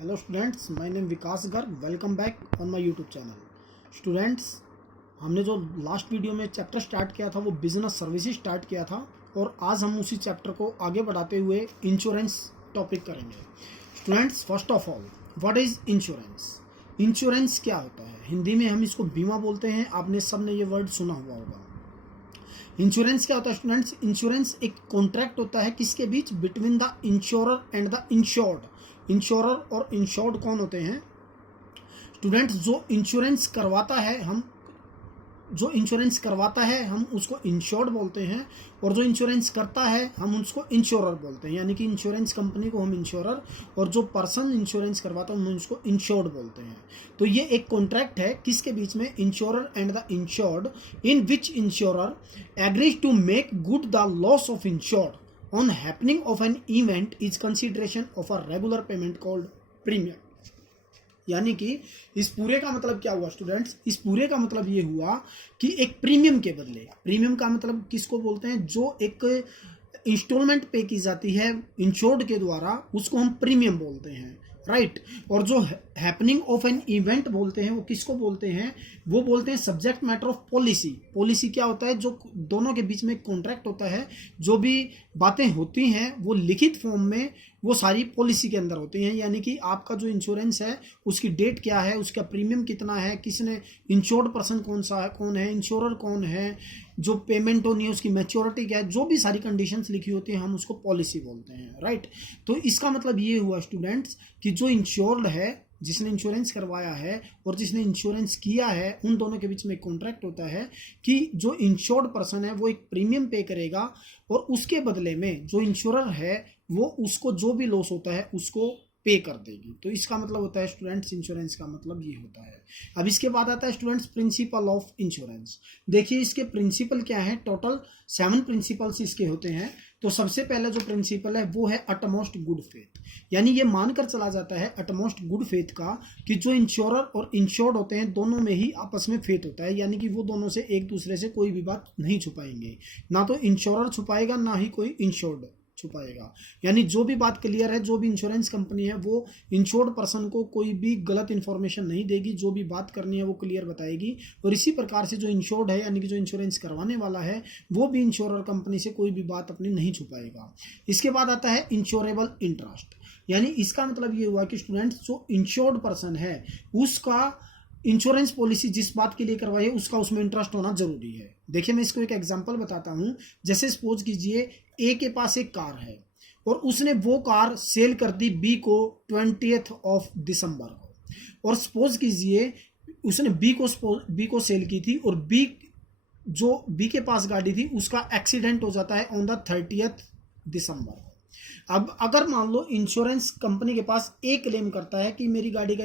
Hello students, my name Vikas Garg. Welcome back on my YouTube channel. Students, हमने जो last video में chapter start किया था वो बिजनेस सर्विसेज स्टार्ट किया था और आज हम उसी चैप्टर को आगे बढ़ाते हुए इंश्योरेंस टॉपिक करेंगे। Students, first of all, what is insurance? Insurance क्या होता है? हिंदी में हम इसको बीमा बोलते हैं। आपने सबने ये वर्ड सुना हुआ होगा। इंश्योरेंस क्या होता है स्टूडेंट्स? इंश्योरेंस एक कॉन्ट्रैक्ट होता है किसके बीच? Between the insurer and the insured. Insurer और इंश्योर्ड कौन होते हैं स्टूडेंट्स? जो इंश्योरेंस करवाता है हम उसको इंश्योर्ड बोलते हैं, और जो इंश्योरेंस करता है हम उसको इंश्योरर बोलते हैं। यानी कि इंश्योरेंस कंपनी को हम इंश्योरर और जो पर्सन इंश्योरेंस करवाता है हम उसको इंश्योर्ड बोलते हैं। तो ये एक कॉन्ट्रैक्ट है किसके बीच में? Insurer and the insured, in which insurer agrees to make good the loss of insured on happening of an event is consideration of a regular payment called premium। यानी कि इस पूरे का मतलब क्या हुआ स्टूडेंट्स? इस पूरे का मतलब ये हुआ कि एक प्रीमियम के बदले, प्रीमियम का मतलब किसको बोलते हैं? जो एक इंस्टॉलमेंट पे की जाती है इंश्योर्ड के द्वारा, उसको हम प्रीमियम बोलते हैं, राइट। और जो हैपनिंग ऑफ एन इवेंट बोलते हैं वो किसको बोलते हैं? वो बोलते हैं subject matter of policy. Policy क्या होता है? जो दोनों के बीच में कॉन्ट्रैक्ट होता है, जो भी बातें होती हैं वो लिखित फॉर्म में वो सारी पॉलिसी के अंदर होती हैं। यानी कि आपका जो इंश्योरेंस है उसकी डेट क्या है, उसका प्रीमियम कितना है, किसने इंश्योर्ड पर्सन कौन है, इंश्योरर कौन है, जो पेमेंट होनी है उसकी मैच्योरिटी क्या है, जो भी सारी कंडीशंस लिखी होती है हम उसको पॉलिसी बोलते हैं, राइट। तो इसका मतलब ये हुआ स्टूडेंट्स कि जो इंश्योर्ड है, जिसने इंश्योरेंस करवाया है और जिसने इंश्योरेंस किया है, उन दोनों के बीच में एक कॉन्ट्रैक्ट होता है कि जो इंश्योर्ड पर्सन है वो एक प्रीमियम पे करेगा और उसके बदले में जो इंश्योरर है वो उसको जो भी लॉस होता है उसको पे कर देगी। तो इसका मतलब होता है स्टूडेंट्स, इंश्योरेंस का मतलब ये होता है। अब इसके बाद आता है स्टूडेंट्स प्रिंसिपल ऑफ इंश्योरेंस। देखिए इसके प्रिंसिपल क्या है? टोटल 7 प्रिंसिपल्स इसके होते हैं। तो सबसे पहले जो प्रिंसिपल है वो है अटमोस्ट गुड फेथ। यानी ये मानकर चला जाता है अटमोस्ट गुड फेथ का कि जो इंश्योरर और इंश्योर्ड होते हैं दोनों में ही आपस में फेथ होता है। यानी कि वो दोनों से एक दूसरे से कोई भी बात नहीं छुपाएंगे, ना तो इंश्योरर छुपाएगा ना ही कोई इंश्योर्ड छुपाएगा। यानी जो भी बात क्लियर है, जो भी इंश्योरेंस कंपनी है वो इंश्योर्ड पर्सन को कोई भी गलत इंफॉर्मेशन नहीं देगी, जो भी बात करनी है वो क्लियर बताएगी। और इसी प्रकार से जो इंश्योर्ड है यानी कि जो इंश्योरेंस करवाने वाला है वो भी इंश्योरर कंपनी से कोई भी बात अपनी नहीं छुपाएगा। इसके बाद आता है इंश्योरेबल इंटरेस्ट। यानी इसका मतलब ये हुआ कि स्टूडेंट्स जो इंश्योर्ड पर्सन है उसका इंश्योरेंस पॉलिसी जिस बात के लिए करवाई है उसका उसमें इंटरेस्ट होना जरूरी है। देखिए मैं इसको एक एग्जांपल बताता हूं। जैसे सपोज कीजिए ए के पास एक कार है और उसने वो कार सेल कर दी बी को 20th ऑफ दिसंबर को। और सपोज कीजिए उसने बी को सेल की थी और बी के पास गाड़ी थी उसका एक्सीडेंट हो जाता है ऑन द 30th दिसंबर को। अब अगर मान लो इंश्योरेंस कंपनी के पास एक क्लेम करता है कि मेरी गाड़ी का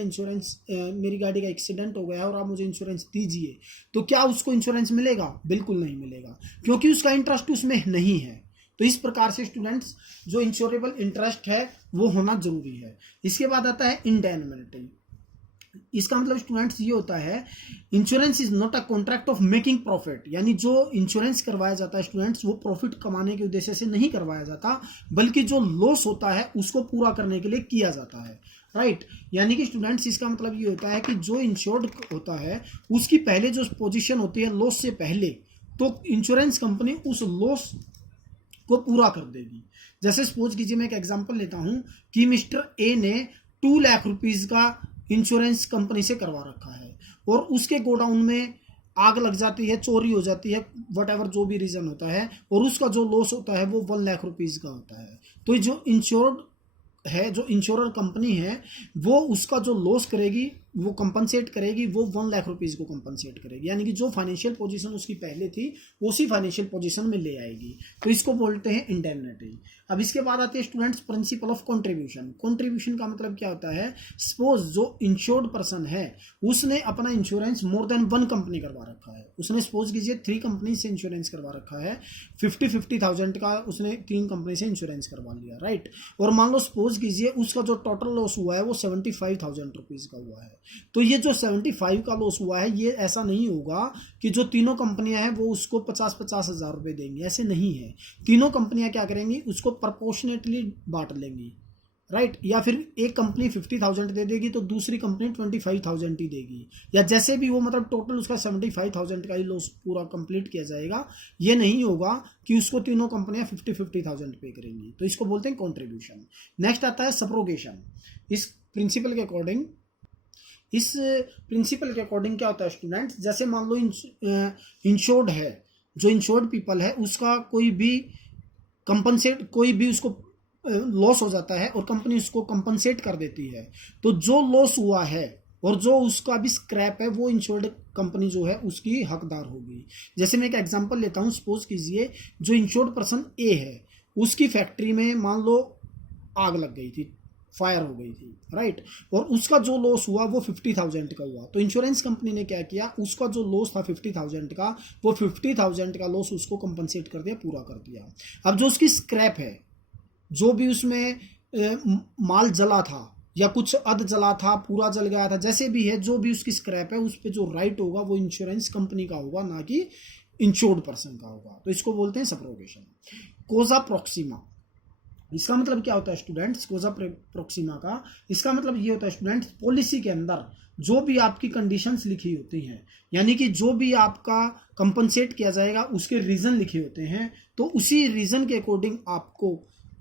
एक्सीडेंट हो गया है और आप मुझे इंश्योरेंस दीजिए, तो क्या उसको इंश्योरेंस मिलेगा? बिल्कुल नहीं मिलेगा, क्योंकि उसका इंटरेस्ट उसमें नहीं है। तो इस प्रकार से स्टूडेंट्स जो इंश्योरेबल इंटरेस्ट है वो होना जरूरी है। इसके बाद आता है इंडेमनिटी। इसका मतलब स्टूडेंट्स ये होता है insurance is not a contract of making profit. यानी जो इंश्योरेंस करवाया जाता है स्टूडेंट्स वो प्रॉफिट कमाने के उद्देश्य से नहीं करवाया जाता, बल्कि जो लॉस होता है उसको पूरा करने के लिए किया जाता है, राइट। यानी कि स्टूडेंट्स इसका मतलब ये होता है कि जो इंश्योर्ड होता है उसकी पहले जो पोजीशन होती है लॉस से पहले, तो इंश्योरेंस कंपनी उस लॉस को पूरा कर देगी। जैसे सपोज कीजिए मैं एक एग्जांपल लेता हूं कि मिस्टर ए ने 2 लाख रुपीज का इंश्योरेंस कंपनी से करवा रखा है और उसके गोडाउन में आग लग जाती है, चोरी हो जाती है, वट एवर जो भी रीजन होता है, और उसका जो लॉस होता है वो 1 लाख रुपीज का होता है। तो जो इंश्योर्ड है, जो इंश्योरर कंपनी है, वो उसका जो लॉस करेगी वो कंपनसेट करेगी, वो 1 लाख रुपीज को कंपनसेट करेगी। यानी कि जो फाइनेंशियल पोजीशन उसकी पहले थी उसी फाइनेंशियल पोजीशन में ले आएगी। तो इसको बोलते हैं इंडेमनिटी। अब इसके बाद आते हैं students principle of contribution. Contribution का मतलब क्या होता है? सपोज जो इंश्योर्ड पर्सन है उसने अपना इंश्योरेंस मोर देन 1 कंपनी करवा रखा है। उसने सपोज कीजिए 3 कंपनी से इंश्योरेंस करवा रखा है, 50,000 का उसने 3 कंपनी से इंश्योरेंस करवा लिया, राइट। और मान लो सपोज कीजिए उसका जो टोटल लॉस हुआ है वो 75,000 रुपीज का हुआ है। तो ये जो 75 का लॉस हुआ है ये ऐसा नहीं होगा कि जो तीनों कंपनियां हैं वो उसको 50-50 हजार रुपए देंगी, ऐसे नहीं है। तीनों कंपनियां क्या करेंगी? उसको प्रपोर्शनेटली बांट लेंगी, राइट, या फिर एक कंपनी 50,000 दे देगी तो दूसरी कंपनी 25,000 ही देगी, या जैसे भी वो, मतलब टोटल उसका 75,000 का ही लॉस पूरा कंप्लीट किया जाएगा। ये नहीं होगा कि उसको तीनों कंपनियां 50,000 पे करेंगी, तो इसको बोलते हैं कॉन्ट्रीब्यूशन। नेक्स्ट आता है सब्रोगेशन। इस प्रिंसिपल के अकॉर्डिंग क्या होता है स्टूडेंट्स, जैसे मान लो इंश्योर्ड है, जो इंश्योर्ड पीपल है उसका कोई भी उसको लॉस हो जाता है और कंपनी उसको कंपनसेट कर देती है, तो जो लॉस हुआ है और जो उसका भी स्क्रैप है वो इंश्योर्ड कंपनी जो है उसकी हकदार होगी। जैसे मैं एक एग्जांपल लेता हूं, सपोज कीजिए जो इंश्योर्ड पर्सन ए है उसकी फैक्ट्री में मान लो आग लग गई थी, फायर हो गई थी, राइट, और उसका जो लॉस हुआ वो 50,000 का हुआ। तो इंश्योरेंस कंपनी ने क्या किया, उसका जो लॉस था 50,000 का, वो 50,000 का लॉस उसको कंपनसेट कर दिया, पूरा कर दिया। अब जो उसकी स्क्रैप है, जो भी उसमें माल जला था या कुछ अध जला था, पूरा जल गया था, जैसे भी है, जो भी उसकी स्क्रैप है उस पर जो राइट होगा वो इंश्योरेंस कंपनी का होगा, ना कि इंश्योर्ड पर्सन का होगा। तो इसको बोलते हैं सब्रोगेशन। कोजा प्रोक्सीमा, इसका मतलब क्या होता है स्टूडेंट्स, कोजा प्रोक्सीमा का इसका मतलब ये होता है स्टूडेंट्स, पॉलिसी के अंदर जो भी आपकी कंडीशंस लिखी होती हैं, यानी कि जो भी आपका कंपनसेट किया जाएगा उसके रीजन लिखे होते हैं, तो उसी रीजन के अकॉर्डिंग आपको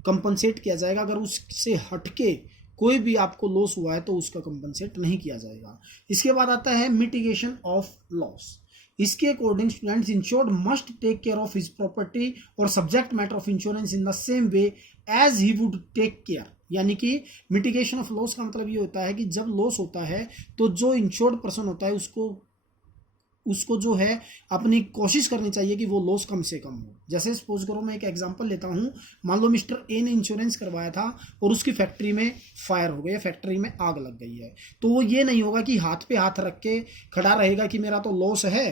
कंपनसेट किया जाएगा। अगर उससे हटके कोई भी आपको लॉस हुआ है तो उसका कंपनसेट नहीं किया जाएगा। इसके बाद आता है मिटिगेशन ऑफ लॉस। इसके according students, insured must take care of his property और subject matter of insurance in the same way as he would take care. यानी कि मिटिगेशन ऑफ लॉस का मतलब ये होता है कि जब लॉस होता है तो जो इंश्योर्ड पर्सन होता है उसको जो है अपनी कोशिश करनी चाहिए कि वो लॉस कम से कम हो। जैसे सपोज करो, मैं एक एग्जांपल लेता हूं, मान लो मिस्टर ए ने इंश्योरेंस करवाया था और उसकी फैक्ट्री में फायर हो गया, फैक्ट्री में आग लग गई है, तो वो ये नहीं होगा कि हाथ पे हाथ रख के खड़ा रहेगा कि मेरा तो लॉस है,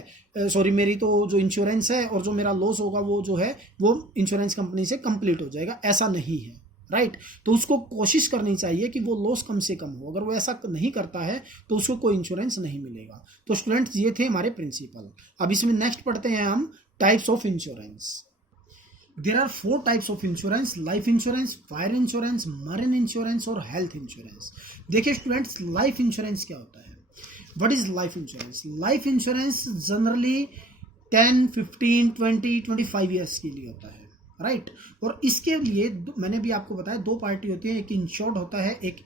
मेरी तो जो इंश्योरेंस है और जो मेरा लॉस होगा वो जो है वो इंश्योरेंस कंपनी से कंप्लीट हो जाएगा, ऐसा नहीं है, राइट। तो उसको कोशिश करनी चाहिए कि वो लॉस कम से कम हो। अगर वो ऐसा नहीं करता है तो उसको कोई इंश्योरेंस नहीं मिलेगा। तो स्टूडेंट्स, ये थे हमारे प्रिंसिपल। अब इसमें नेक्स्ट पढ़ते हैं हम types of insurance. There are 4 types of insurance: life insurance, fire insurance, marine insurance और हेल्थ इंश्योरेंस। देखिए स्टूडेंट्स, लाइफ इंश्योरेंस क्या होता है? What is life insurance? Life insurance generally 10, 15, 20, 25 years के लिए होता है, राइट। और इसके लिए मैंने भी आपको बताया 2 पार्टी होती है, एक इंश्योर्ड होता है, एक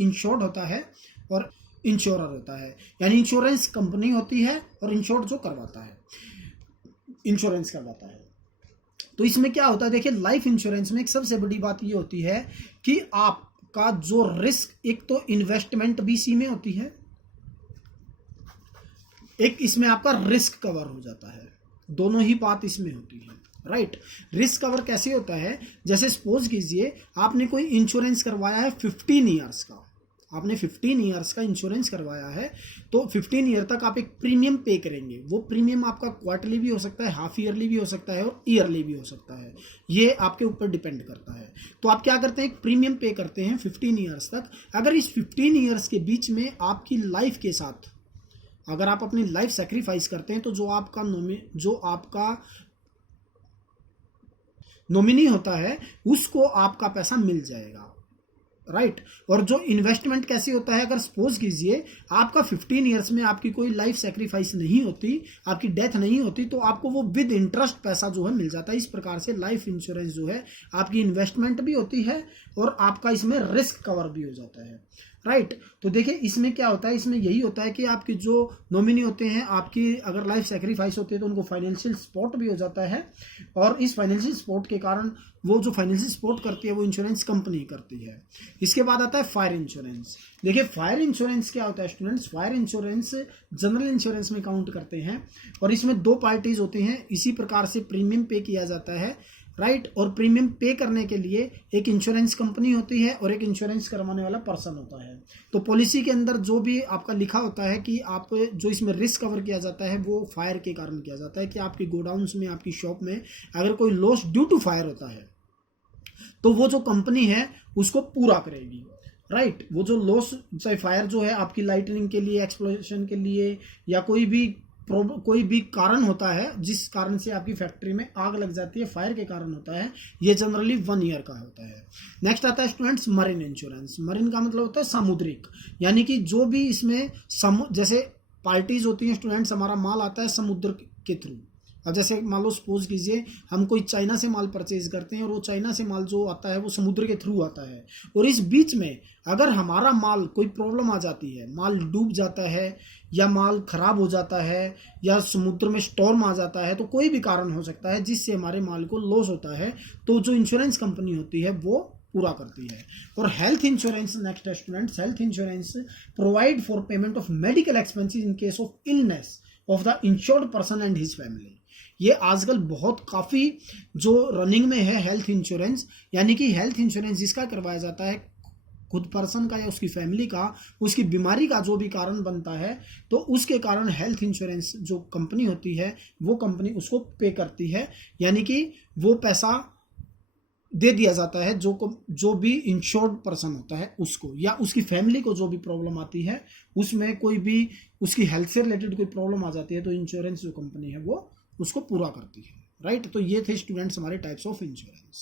इंश्योर्ड होता है और इंश्योरर होता है। यानी इंश्योरेंस कंपनी होती है और इंश्योर्ड जो करवाता है, इंश्योरेंस करवाता है। तो इसमें क्या होता है, देखिए लाइफ इंश्योरेंस में एक सबसे बड़ी बात ये होती है कि आपका जो रिस्क, एक तो इन्वेस्टमेंट भी इसी में होती है, एक इसमें आपका रिस्क कवर हो जाता है, दोनों ही बात इसमें होती है, राइट। रिस्क कवर कैसे होता है? जैसे सपोज कीजिए आपने कोई इंश्योरेंस करवाया है 15 ईयर्स का, आपने 15 ईयर्स का इंश्योरेंस करवाया है, तो 15 ईयर तक आप एक प्रीमियम पे करेंगे। वो प्रीमियम आपका क्वार्टरली भी हो सकता है, हाफ ईयरली भी हो सकता है और ईयरली भी हो सकता है, ये आपके ऊपर डिपेंड करता है। तो आप क्या करते हैं, एक प्रीमियम पे करते हैं 15 ईयर्स तक। अगर इस 15 ईयर्स के बीच में आपकी लाइफ के साथ अगर आप अपनी लाइफ सेक्रीफाइस करते हैं तो जो आपका नॉमिनी होता है उसको आपका पैसा मिल जाएगा, राइट। और जो इन्वेस्टमेंट कैसे होता है, अगर सपोज कीजिए आपका 15 ईयर्स में आपकी कोई लाइफ सेक्रीफाइस नहीं होती, आपकी डेथ नहीं होती, तो आपको वो विद इंटरेस्ट पैसा जो है मिल जाता है। इस प्रकार से लाइफ इंश्योरेंस जो है आपकी इन्वेस्टमेंट भी होती है और आपका इसमें रिस्क कवर भी हो जाता है, राइट। तो देखिए इसमें क्या होता है, इसमें यही होता है कि आपके जो नॉमिनी होते हैं, आपकी अगर लाइफ सेक्रीफाइस होती है तो उनको फाइनेंशियल सपोर्ट भी हो जाता है, और इस फाइनेंशियल सपोर्ट के कारण वो जो फाइनेंशियल सपोर्ट करती है वो इंश्योरेंस कंपनी करती है। इसके बाद आता है फायर इंश्योरेंस। देखिए फायर इंश्योरेंस क्या होता है students, fire insurance general insurance में काउंट करते हैं और इसमें 2 पार्टीज होती हैं। इसी प्रकार से प्रीमियम पे किया जाता है, राइट। और प्रीमियम पे करने के लिए एक इंश्योरेंस कंपनी होती है और एक इंश्योरेंस करवाने वाला पर्सन होता है। तो पॉलिसी के अंदर जो भी आपका लिखा होता है कि आप जो इसमें रिस्क कवर किया जाता है वो फायर के कारण किया जाता है, कि आपकी गोडाउन्स में, आपकी शॉप में अगर कोई लॉस ड्यू टू फायर होता है तो वो जो कंपनी है उसको पूरा करेगी, राइट। वो जो लॉस, चाहे फायर जो है आपकी लाइटनिंग के लिए, एक्सप्लोजन के लिए या कोई भी कोई भी कारण होता है जिस कारण से आपकी फैक्ट्री में आग लग जाती है, फायर के कारण होता है, ये जनरली 1 ईयर का होता है। नेक्स्ट आता है स्टूडेंट्स मरीन इंश्योरेंस। मरीन का मतलब होता है सामुद्रिक, यानी कि जो भी इसमें जैसे पार्टीज होती हैं स्टूडेंट्स, हमारा माल आता है समुद्र के थ्रू। अब जैसे मान लो सपोज कीजिए हम कोई चाइना से माल परचेज करते हैं और वो चाइना से माल जो आता है वो समुद्र के थ्रू आता है, और इस बीच में अगर हमारा माल कोई प्रॉब्लम आ जाती है, माल डूब जाता है या माल खराब हो जाता है या समुद्र में स्टॉर्म आ जाता है, तो कोई भी कारण हो सकता है जिससे हमारे माल को लॉस होता है, तो जो इंश्योरेंस कंपनी होती है वो पूरा करती है। और हेल्थ इंश्योरेंस नेक्स्ट है students. Health insurance provide for payment of medical expenses in case of illness of the insured person and his family. ये आजकल बहुत काफ़ी जो रनिंग में है हेल्थ इंश्योरेंस, यानी कि हेल्थ इंश्योरेंस जिसका करवाया जाता है खुद पर्सन का या उसकी फैमिली का, उसकी बीमारी का जो भी कारण बनता है, तो उसके कारण हेल्थ इंश्योरेंस जो कंपनी होती है वो कंपनी उसको पे करती है, यानी कि वो पैसा दे दिया जाता है जो भी इंश्योर्ड पर्सन होता है उसको, या उसकी फैमिली को जो भी प्रॉब्लम आती है, उसमें कोई भी उसकी हेल्थ से रिलेटेड कोई प्रॉब्लम आ जाती है, तो इंश्योरेंस जो कंपनी है वो उसको पूरा करती है। राइट, तो ये थे स्टूडेंट्स हमारे टाइप्स ऑफ इंश्योरेंस।